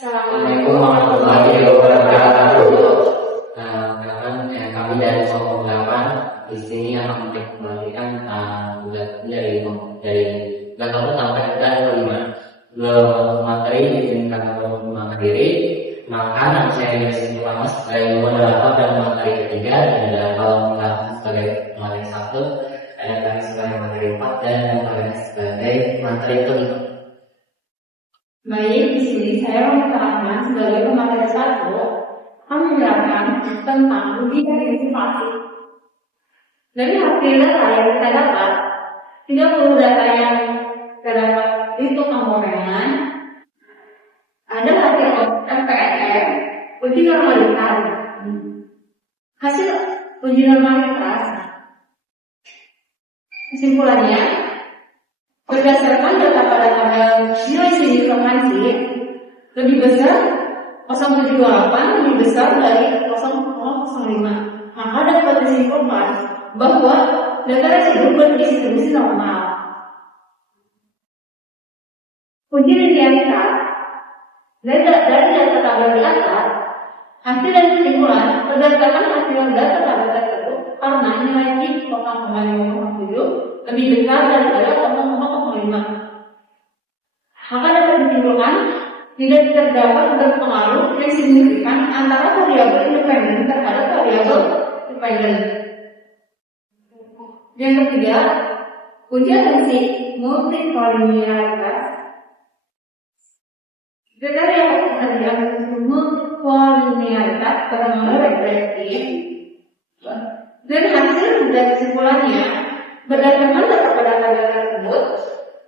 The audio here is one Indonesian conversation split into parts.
Assalamualaikum warahmatullahi wabarakatuh. Kami dari kelompok 8 di sini akan membagikan dari nggak tahu sampai dari materi diizinkan mengakhiri. Maka nanti saya disimpan sebagai moderator dan materi ketiga, dan ada kalau sebagai materi 1, ada lagi sebagai materi 4, dan yang lain sebagai materi kelima. Baik, di sini saya menerangkan sebagai pemateri 1 akan menerangkan tentang uji dan informasi. Dari hasil data yang kita dapat, 30 data yang terdapat itu komponen, ada hasil MPSM, uji normalitas. Hasil uji normalitas, kesimpulannya, berdasarkan data pada tanggal nilai signifikansi lebih besar 0,78 lebih besar dari 0,05, maka dapat disimpulkan bahwa data tersebut berdistribusi normal. Uji linearitas dari data tabel di atas, hasil dan kesimpulan berdasarkan hasil data tabel tersebut karena nilai X 0,57 lebih besar daripada 0,05. Maka dapat disimpulkan tidak terdapat berpengaruh yang signifikan antara variabel independen terhadap variabel dependen. Yang ketiga, uji atensi multikolinialitas. Kriteria uji multikolinialitas bernama regresi. Dan hasil dan kesimpulannya berdasarkan data pada tabel tersebut,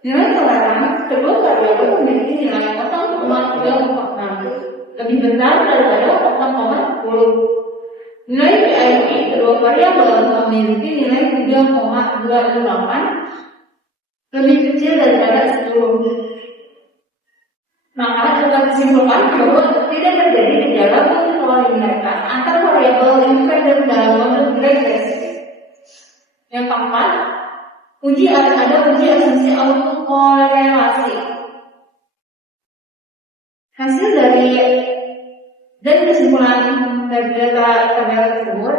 nilai toleransi kedua variabel memiliki nilai 0,346 lebih besar daripada 0,10. Nilai PID kedua variabel memiliki nilai 3,228 lebih kecil daripada 10. Maka dapat disimpulkan bahwa tidak terjadi gejala multikolinialitas antar variabel independen dalam model regresi. Yang keempat, ada uji asumsi autokorelasi. Hasil dari dan kesimpulan dari data tabel tersebut,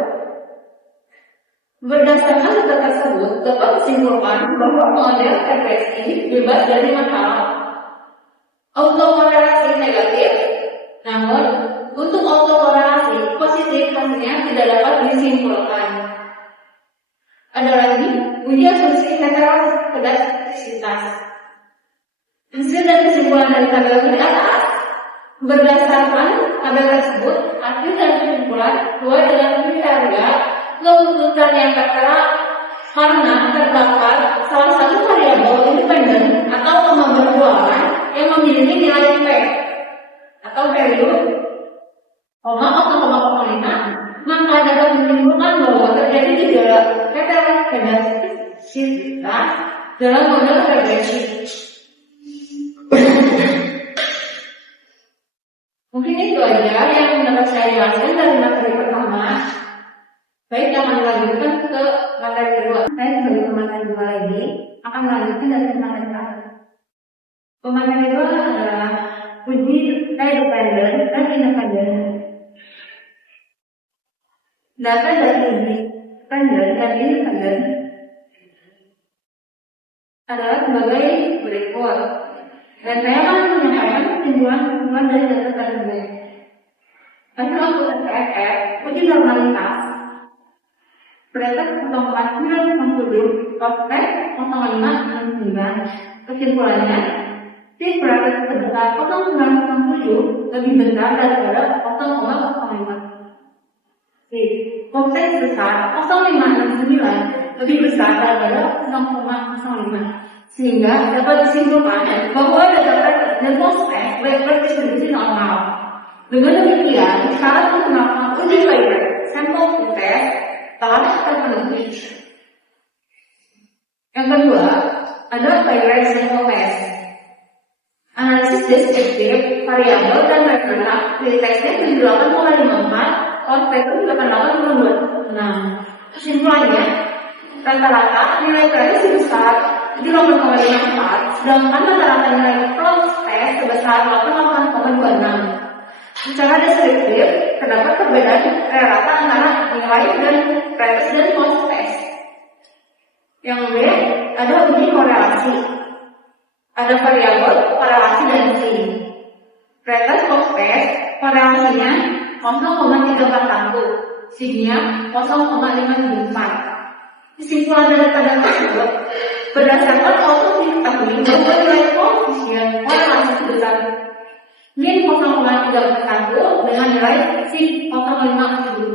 berdasarkan data tersebut dapat disimpulkan bahwa model regresi bebas dari masalah autokorelasi negatif. Namun, untuk autokorelasi positif hasilnya tidak dapat disimpulkan. Ada lagi uji asumsi heteroskedastisitas. Hasil dan kesimpulan dari tabel di atas, berdasarkan tabel tersebut, hasil dan kesimpulan keluar dengan kriteria keputusan yang tertera karena terdapat salah satu variabel independen atau koma berjualan yang memiliki nilai P atau value 0,05, maka dapat disimpulkan bahwa terjadi gejala heteroskedastisitas dalam model regresi. Mungkin itu aja yang dapat saya jelaskan dari materi pertama. Baik, akan dilanjutkan ke materi kedua. Saya sebagai pemateri kedua lagi akan melanjutkan dari pemateri terakhir. Pemateri kedua adalah uji dependen dan independen. Data dari uji dependen dan independen adalah sebagai berikut. Dan saya akan menyampaikan kesimpulan dari data tersebut. Hasil output SPSS uji normalitas berdasarkan 0,967 prospek 0,569. Kesimpulannya, si berada sebesar 0,967 lebih besar daripada 0,05. Si prospek besar 0,569 lebih besar daripada 0,05. Sehingga dapat disimpulkan bahwa data dan prospek berdistribusi normal. Dengan demikian, syarat menggunakan uji Weber sampel test telah terpenuhi. Yang kedua, ada Weber sampel test. Analisis deskriptif variabel dan referensi tesnya dilakukan mulai 54, prospek 88 Kesimpulannya, rata-rata nilai prediksi besar itu 8,54, sedangkan rata-rata nilai close test sebesar 88,26. Secara deskriptif, terdapat perbedaan rata antara nilai dan pretest dan close test. Yang B, ada uji korelasi. Ada variabel korelasi dan uji. Pretest close test, korelasinya 0,341, signya 0,574. Kesimpulan dari tanda tersebut, berdasarkan auto diketahui bahwa nilai koefisien korelasi sebesar min 0,341 dengan nilai sin 0,574.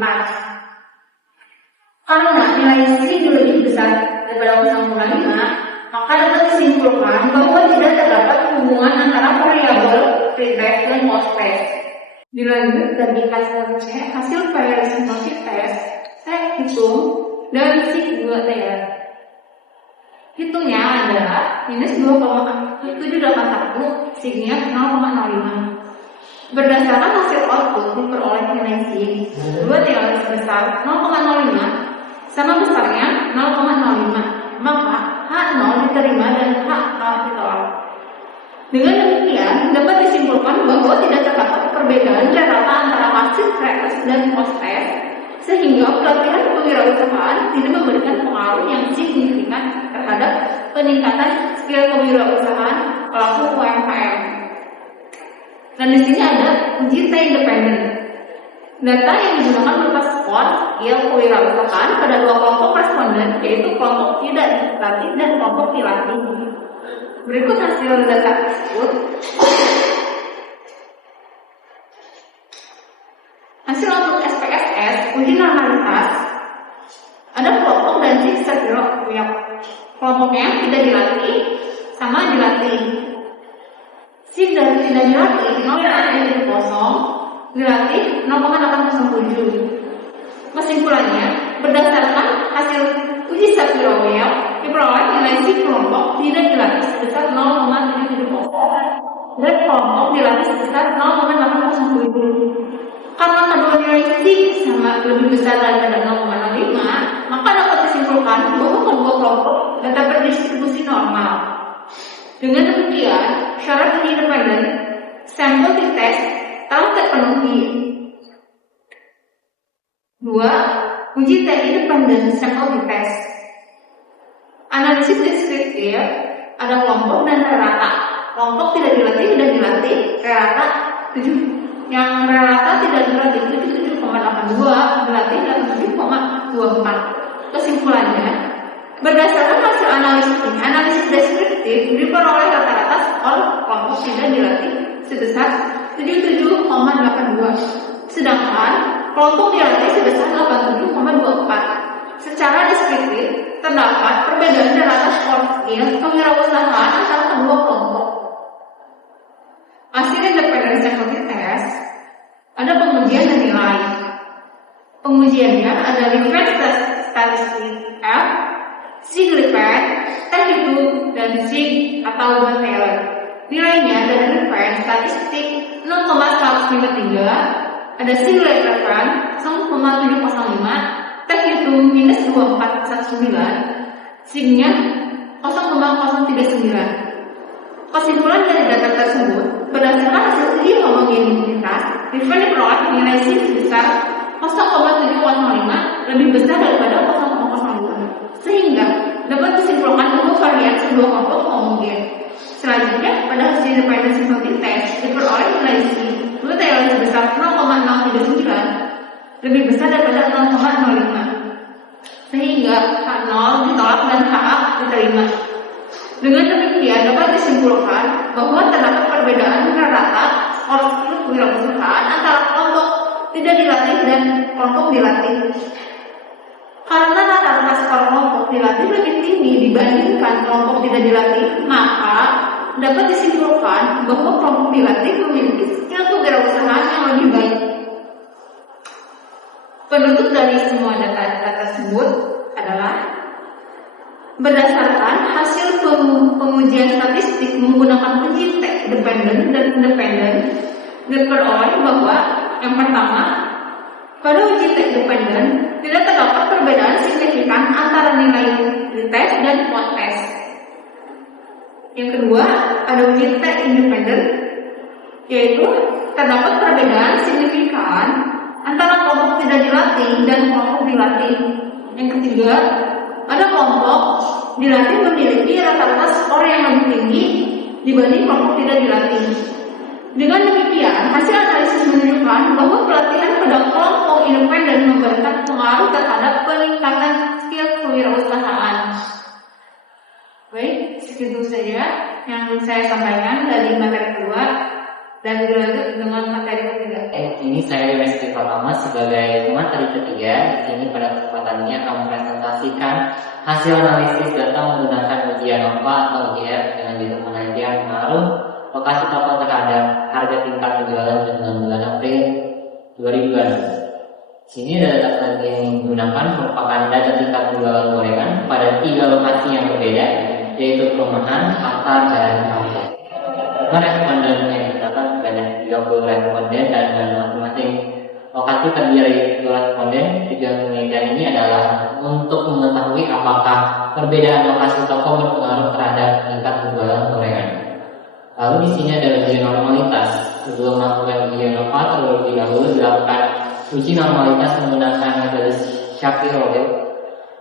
Karena nilai sin lebih besar daripada 0,5, maka dapat disimpulkan bahwa tidak terdapat hubungan antara variabel pretest dan post test. Dilanjut dari hasil variability test, saya hitung dan isi 2 Taylor. Hitungnya adalah minus 2,781, signya 0,05. Berdasarkan hasil output diperoleh nilai sin 2 Taylor sebesar 0,05 sama besarnya 0,05, maka H0 diterima dan H0 ditolak. Dengan demikian dapat disimpulkan bahwa tidak terdapat perbedaan rata antara hasil pretest dan post test, sehingga pelatihan kewirausahaan tidak memberikan pengaruh yang signifikan terhadap peningkatan skill kewirausahaan pelaku UMKM. Dan di sini ada uji T independen. Data yang digunakan berupa skor skill kewirausahaan pada 2 kelompok responden, yaitu kelompok tidak dilatih dan kelompok dilatih. Berikut hasil data tersebut. Hasil untuk SPSS, uji normalitas, ada kelompok dan siswa yang kelompoknya tidak dilatih sama dilatih. Si dan tidak dilatih 0,70, dilatih 0,807. Kesimpulannya, berdasarkan hasil uji Shapiro-Wilk diperoleh nilai si kelompok tidak dilatih sebesar 0,770 dan kelompok dilatih sebesar 0,807. Karena kedua nilai si sama lebih besar daripada 0,05, maka dapat disimpulkan bahwa kedua kelompok dapat berdistribusi normal. Dengan demikian, syarat uji independen sampel dites telah terpenuhi. 2. Uji T independen sampel dites. Analisis deskriptif, ada kelompok dan rata. Kelompok tidak dilatih dan dilatih, rata 7. Yang rata tidak dilatih 77,82, dilatih 87,24. Kesimpulannya, berdasarkan hasil analisis deskriptif diperoleh rata-rata skor kelompok tidak dilatih sebesar 77,82, sedangkan kelompok dilatih sebesar 87,24. Secara deskriptif, terdapat perbedaan rata skor skill kewirausahaan antara kedua kelompok. Hasil independen sampel test, ada pengujian dan nilai. Pengujiannya ada reverse statistik F, Siglipet, T2, dan SIG atau Van Taylor. Nilainya dari reference statistik 0,153, ada Siglipet 0,705, T2 minus 2419, SIG-nya 0,039. Kesimpulan dari data tersebut, berdasarkan hasil uji homogenitas, reference diperoleh nilai SIG sebesar 0,705 lebih besar daripada 0,05, sehingga dapat disimpulkan bahwa varian kedua kelompok homogen. Selanjutnya, pada hasil independen sampel test diperoleh nilai SIG 2 Taylor sebesar 0,039 lebih besar daripada 0,05, sehingga H0 ditolak dan HA diterima. Dengan demikian dapat disimpulkan bahwa terdapat perbedaan rata skor skill kewirausahaan antara kelompok tidak dilatih dan kelompok dilatih. Karena rata-rata skor kelompok dilatih lebih tinggi dibandingkan kelompok tidak dilatih, maka dapat disimpulkan bahwa kelompok dilatih memiliki skill kewirausahaan yang lebih baik. Penutup dari semua data-data tersebut adalah berdasarkan hasil pengujian statistik menggunakan uji T dependen dan independen, diperoleh bahwa yang pertama, pada uji T dependen tidak terdapat perbedaan signifikan antara nilai tes dan post test. Yang kedua, ada unit T independen, yaitu terdapat perbedaan signifikan antara kelompok tidak dilatih dan kelompok dilatih. Yang ketiga, ada kelompok dilatih memiliki rata-rata skor yang lebih tinggi dibanding kelompok tidak dilatih. Dengan demikian, hasil analisis menunjukkan bahwa pelatihan pada kelompok independen memberikan pengaruh terhadap peningkatan skill kewirausahaan. Baik, segitu saja yang saya sampaikan dari materi kedua, dan dilanjut dengan materi ketiga. Ini saya Reski Pratama sebagai materi ketiga. Di sini pada kesempatannya akan mempresentasikan hasil analisis data menggunakan ujian OPA atau UGF dengan judul penelitian pengaruh lokasi toko terhadap harga tingkat penjualan dengan bulan April 2012. Sini ada data yang digunakan merupakan data tingkat penjualan gorengan pada 3 lokasi yang berbeda, yaitu perumahan, pasar, dan kampus. Responden yang didapat banyak 30 responden dan masing-masing lokasi terdiri dari 2 responden. Tujuan penelitian ini adalah untuk mengetahui apakah perbedaan lokasi toko berpengaruh terhadap tingkat penjualan gorengan. Lalu di sini ada uji normalitas. Sebelum melakukan ujian OPA, terlebih dahulu dilakukan uji normalitas menggunakan metode Shapiro-Wilk.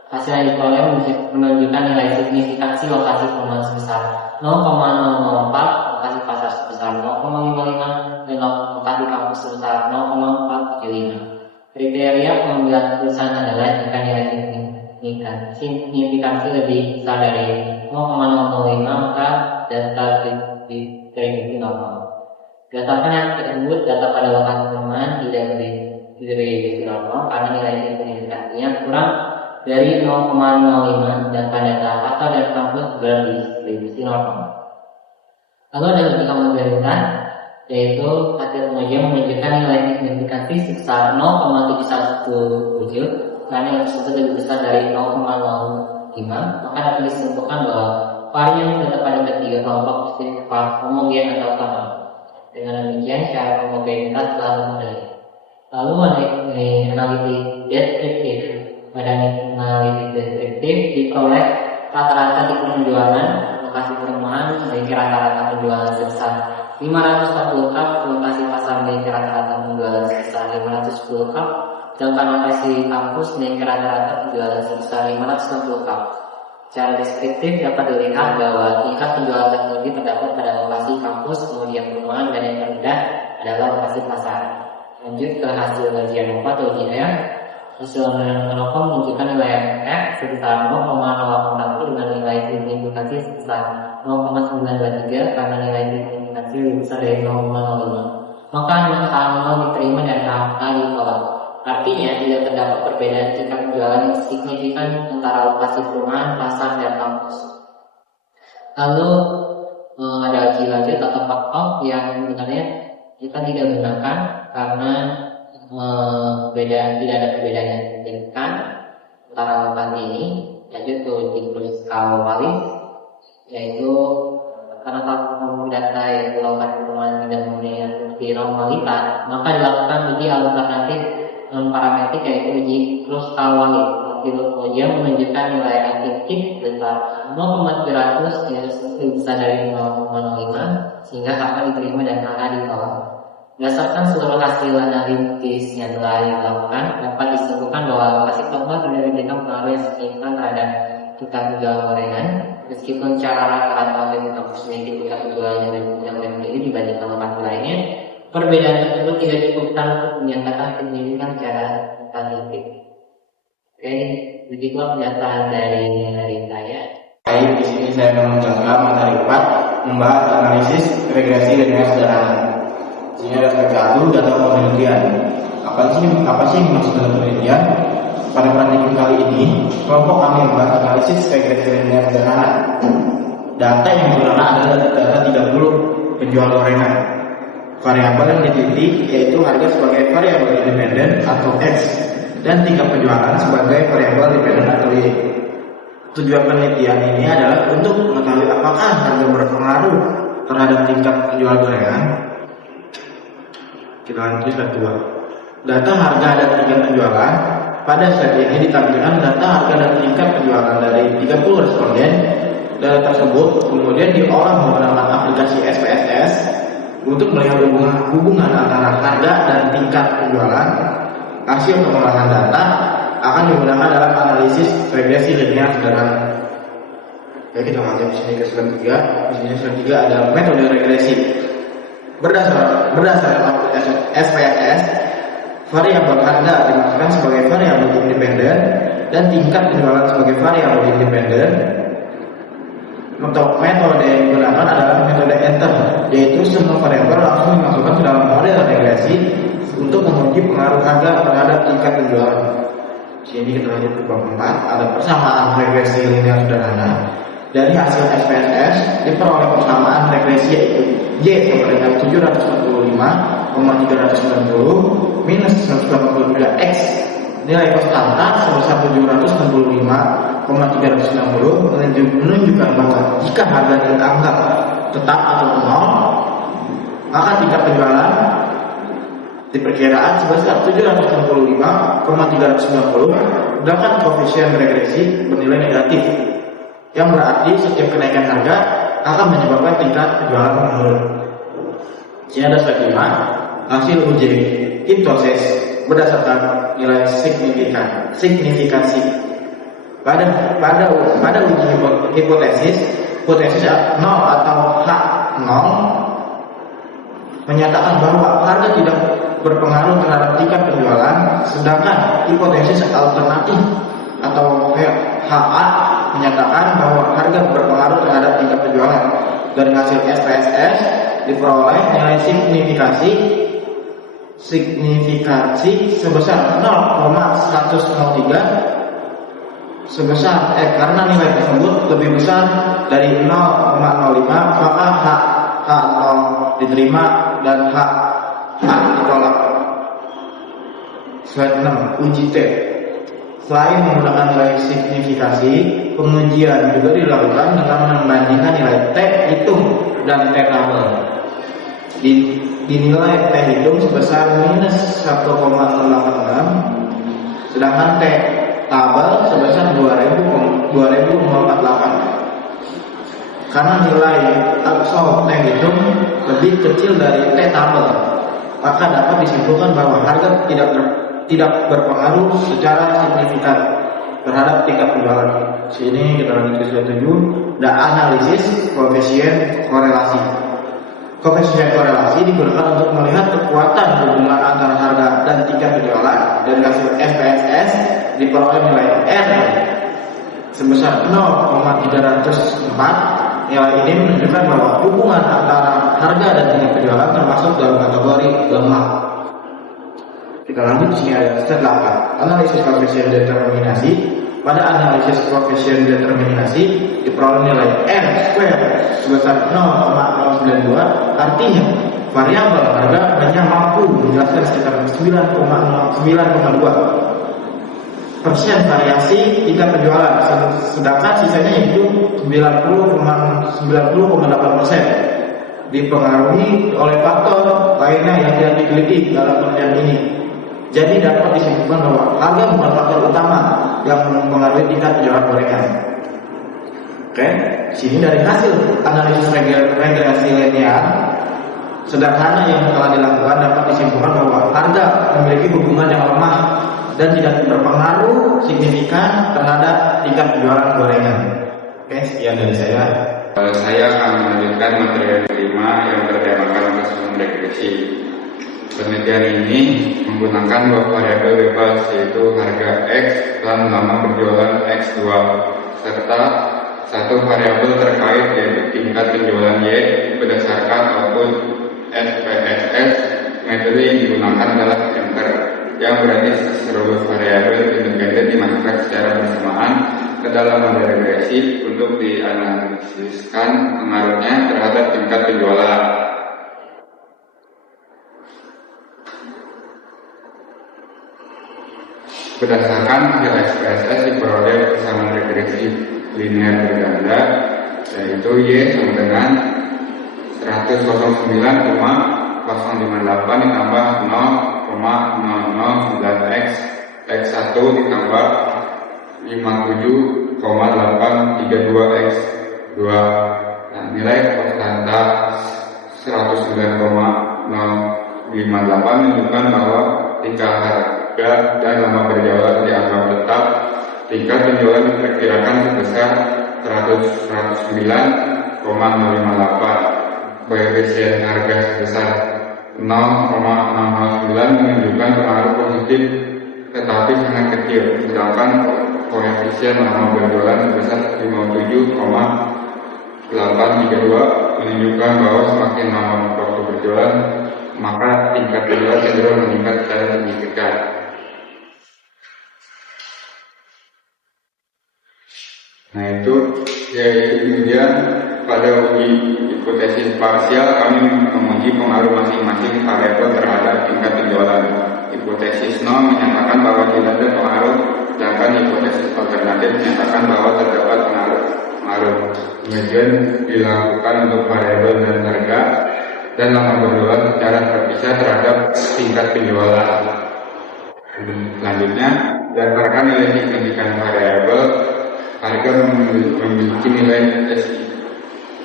Hasil yang diperoleh menunjukkan nilai signifikansi lokasi perumahan sebesar 0,004, lokasi pasar sebesar 0,55, dan lokasi kampus sebesar 0,475. Kriteria pengambilan keputusan adalah jika nilai signifikansi lebih besar dari 0,005, maka data diterima normal. Berdasarkan yang tersebut, data pada lokasi perumahan tidak lebih normal karena nilai signifikansinya kurang dari 0,05 dan pada data pasar dan kampus berdistribusi normal. Lalu ada logika modalitas, yaitu hasil pengujian menunjukkan nilai signifikansi sebesar 0,717 karena yang tersebut lebih besar dari 0,05, maka dapat disimpulkan bahwa varian data pada ketiga kelompok bersifat homogen atau sama. Dengan demikian, secara homogenitas telah memenuhi. Lalu analisis deskriptif. Pada analisis deskriptif diperoleh rata-rata tipe penjualan lokasi perumahan memiliki rata-rata penjualan sebesar 540 cup, lokasi pasar memiliki rata-rata penjualan sebesar 510 cup, sedangkan lokasi kampus memiliki rata-rata penjualan sebesar 560 cup. Secara deskriptif dapat dilihat bahwa tingkat penjualan tertinggi terdapat pada lokasi kampus, kemudian perumahan, dan yang terendah adalah lokasi pasar. Lanjut ke hasil kajian OPA atau UGF. Hasil OPA menunjukkan nilai F sebesar 0,081 dengan nilai signifikansi sebesar 0,923 karena nilai signifikansi lebih besar dari 0,05. Maka angka 0 diterima dan angka ditolak. Artinya tidak terdapat perbedaan tingkat penjualan yang signifikan antara lokasi perumahan, pasar, dan kampus. Lalu ada uji lanjut atau faktor yang sebenarnya kita tidak gunakan karena tidak ada perbedaan yang signifikan antara lokasi ini. Lanjut ke uji Kruskal-Wallis, yaitu karena kalau data yang dilakukan perumahan tidak memiliki normalitas, maka dilakukan uji alternatif non-parametrik yaitu uji Kruskal-Wallis. Hasil ujian menunjukkan nilai aktif sebesar 0,300 yang lebih besar dari 0,05 sehingga angka diterima dan angka ditolak. Berdasarkan seluruh hasil analisis yang telah dilakukan, dapat disimpulkan bahwa lokasi toko tidak memberikan pengaruh yang signifikan terhadap tingkat penjualan gorengan, meskipun cara rata-rata di kampus memiliki tingkat penjualan yang lebih tinggi dibandingkan lokasi lainnya. Perbedaan tersebut tidak cukupkan untuk menyatakan signifikan secara statistik. Oke, begitulah pernyataan dari saya. Baik, di sini saya menunjukkan materi 4 membahas analisis regresi dengan sederhana. Di sini ada aspek 1 data penelitian. Apa sih maksud dalam penelitian? Pada praktikum kali ini, kelompok kami membahas analisis regresi dengan sederhana. Data yang digunakan adalah data 30 penjual gorengan. Variabel yang diteliti yaitu harga sebagai variabel independen atau X dan tingkat penjualan sebagai variabel dependen atau Y. Tujuan penelitian ini adalah untuk mengetahui apakah harga berpengaruh terhadap tingkat penjual gorengan. Kita lanjut slide 2. Data harga dan tingkat penjualan. Pada slide ini ditampilkan data harga dan tingkat penjualan dari 30 responden data tersebut kemudian diolah menggunakan aplikasi SPSS untuk melihat hubungan antara harga dan tingkat penjualan. Hasil pengolahan data akan digunakan dalam analisis regresi linear sederhana. Oke, kita lanjut sini ke slide 3. Di sini slide 3 ada metode regresi. Berdasarkan aplikasi SPSS, variabel harga dimasukkan sebagai variabel independen dan tingkat penjualan sebagai variabel independen. Metode yang digunakan adalah metode enter, yaitu semua variabel langsung dimasukkan ke dalam model regresi untuk menguji pengaruh harga terhadap tingkat penjualan. Sini kita lanjut ke bab 4, ada persamaan regresi linear sederhana. Dari hasil SPSS diperoleh persamaan regresi yaitu Y sama dengan 745,390 minus 183X nilai konstanta sebesar 765,360 menunjukkan bahwa jika harga dianggap tetap atau nol, maka tingkat penjualan diperkiraan sebesar 765,390, sedangkan koefisien regresi bernilai negatif, yang berarti setiap kenaikan harga akan menyebabkan tingkat penjualan menurun. Sini ada slide 5, hasil uji hiptosis berdasarkan nilai signifikansi. Pada uji hipotesis 0 atau H0 menyatakan bahwa harga tidak berpengaruh terhadap tingkat penjualan, sedangkan hipotesis alternatif atau HA menyatakan bahwa harga berpengaruh terhadap tingkat penjualan. Dari hasil SPSS diperoleh nilai signifikansi sebesar 0,103 karena nilai tersebut lebih besar dari 0,05, maka H0 diterima dan H ditolak. Slide 6, uji T. Selain menggunakan nilai signifikasi, pengujian juga dilakukan dengan membandingkan nilai T hitung dan T tabel. Dinilai T hitung sebesar minus 1,086, sedangkan T tabel sebesar 2048. Karena nilai absolut T hitung lebih kecil dari T tabel, maka dapat disimpulkan bahwa harga tidak berpengaruh secara signifikan terhadap tingkat penjualan. Sini kita lanjut ke slide 7, ada analisis koefisien korelasi. Koefisien korelasi digunakan untuk melihat kekuatan hubungan antara harga dan tingkat penjualan. Dari hasil SPSS diperoleh nilai R sebesar 0,304. Nilai ini menunjukkan bahwa hubungan antara harga dan tingkat penjualan termasuk dalam kategori lemah. Kita lanjut, sini ada step 8, analisis koefisien determinasi. Pada analisis koefisien determinasi diperoleh nilai R square sebesar 0,092. Artinya variabel harga hanya mampu menjelaskan sekitar 9,2% variasi tingkat penjualan, sedangkan sisanya yaitu 90,8% dipengaruhi oleh faktor lainnya yang tidak diteliti dalam penelitian ini. Jadi dapat disimpulkan bahwa harga bukan faktor utama yang mempengaruhi tingkat penjualan gorengan. Oke, sini dari hasil analisis regresi linear sederhana yang telah dilakukan dapat disimpulkan bahwa harga memiliki hubungan yang lemah dan tidak berpengaruh signifikan terhadap tingkat penjualan gorengan. Oke, sekian dari saya. Saya akan melanjutkan materi kelima yang bertemakan persamaan regresi. Penelitian ini menggunakan dua variabel bebas, yaitu harga X dan lama berjualan X2, serta satu variabel terkait yaitu tingkat penjualan Y berdasarkan output SPSS. Metode yang digunakan adalah enter, yang berarti seluruh variabel independen dimasukkan secara bersamaan ke dalam model regresi untuk dianalisiskan pengaruhnya terhadap tingkat penjualan. Berdasarkan hasil SPSS diperoleh persamaan regresi linear berganda, yaitu Y sama dengan 109,058 ditambah 0,009X X1 ditambah 57,832X Nah, nilai konstanta 109,058 menunjukkan bahwa tingkat harga dan lama berjualan dianggap tetap. Tingkat penjualan diperkirakan sebesar 109,058. Koefisien harga sebesar 0,609 menunjukkan pengaruh positif tetapi sangat kecil, sedangkan koefisien lama berjualan sebesar 57,832 menunjukkan bahwa semakin lama waktu berjualan maka tingkat penjualan cenderung meningkat secara signifikan. Nah itu kemudian pada uji hipotesis parsial kami menguji pengaruh masing-masing variabel terhadap tingkat penjualan. Hipotesis 0 menyatakan bahwa tidak ada pengaruh, sedangkan hipotesis alternatif menyatakan bahwa terdapat pengaruh. Kemudian dilakukan untuk variabel dan harga dan lama berjualan secara terpisah terhadap tingkat penjualan. Selanjutnya, berdasarkan nilai signifikan variabel, harga memiliki nilai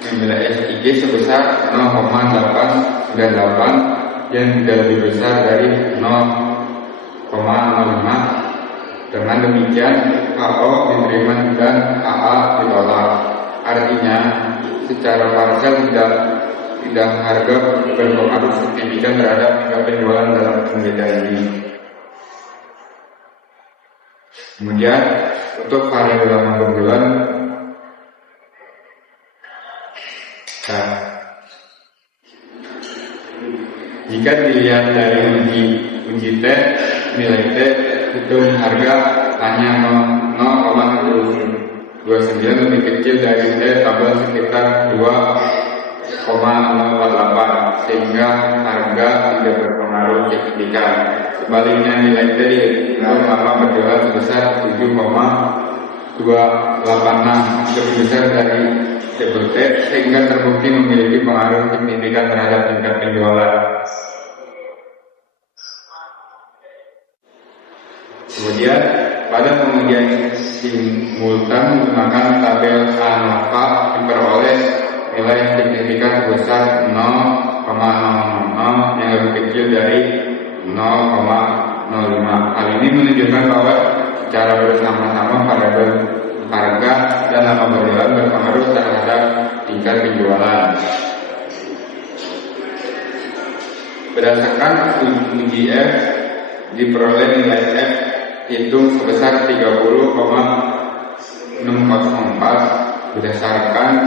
SIG sebesar 0,898 yang tidak lebih besar dari 0,05. Dengan demikian, HO diterima dan AA ditolak. Artinya, secara parsial tidak harga berpengaruh signifikan terhadap tingkat penjualan dalam penelitian ini. Kemudian untuk variabel lama berjualan, jika dilihat dari uji T, nilai T itu harga hanya 0,29 lebih kecil dari T tabel sekitar 2,048 sehingga harga tidak berpengaruh signifikan. Sebaliknya nilai T untuk lama berjualan sebesar 7,286 lebih besar dari tabel T sehingga terbukti memiliki pengaruh signifikan terhadap tingkat penjualan. Kemudian pada pengujian simultan menggunakan tabel ANOVA diperoleh nilai signifikan sebesar 0,00 yang lebih kecil dari 0,05. Hal ini menunjukkan bahwa secara bersama-sama variabel harga dan lama berjualan berpengaruh terhadap tingkat penjualan. Berdasarkan uji F, diperoleh nilai F itu sebesar 30,604. Berdasarkan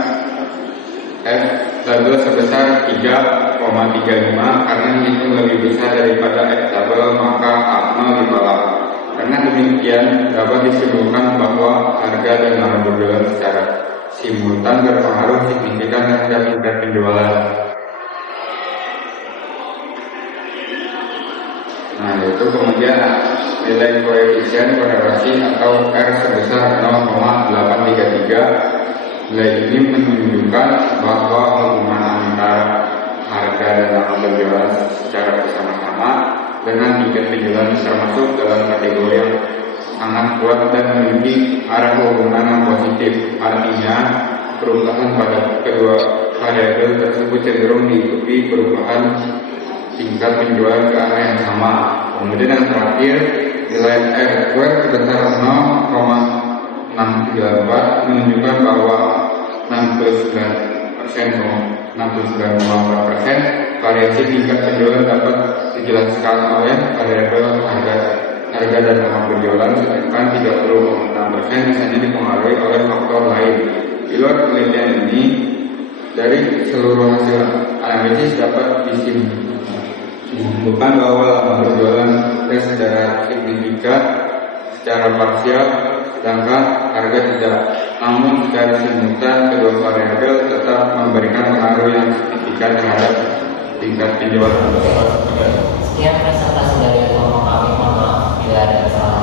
F tabel sebesar 3,35 karena itu lebih besar daripada F tabel maka A0 ditolak. Karena demikian dapat disimpulkan bahwa harga dan lama berjualan secara simultan berpengaruh signifikan terhadap tingkat penjualan. Nah itu kemudian nilai koefisien korelasi atau R sebesar 0,833. Nilai ini menunjukkan bahwa hubungan antara harga dan lama berjualan secara bersama-sama dengan tingkat penjualan termasuk dalam kategori yang sangat kuat dan memiliki arah hubungan yang positif. Artinya perubahan pada kedua variabel tersebut cenderung diikuti perubahan tingkat penjualan ke arah yang sama. Kemudian yang terakhir nilai R square sebesar 0,634 menunjukkan bahwa 69,4% variasi tingkat penjualan dapat dijelaskan oleh variabel harga dan lama berjualan, sedangkan 30,6% misalnya dipengaruhi oleh faktor lain. Di luar penelitian ini, dari seluruh hasil analisis dapat disimpulkan bahwa lama berjualan secara signifikan, secara parsial, sedangkan harga tidak. Namun secara simultan kedua variabel tetap memberikan pengaruh yang signifikan terhadap tingkat penjualan. Sekian presentasi dari kami, mohon maaf bila ada kesalahan.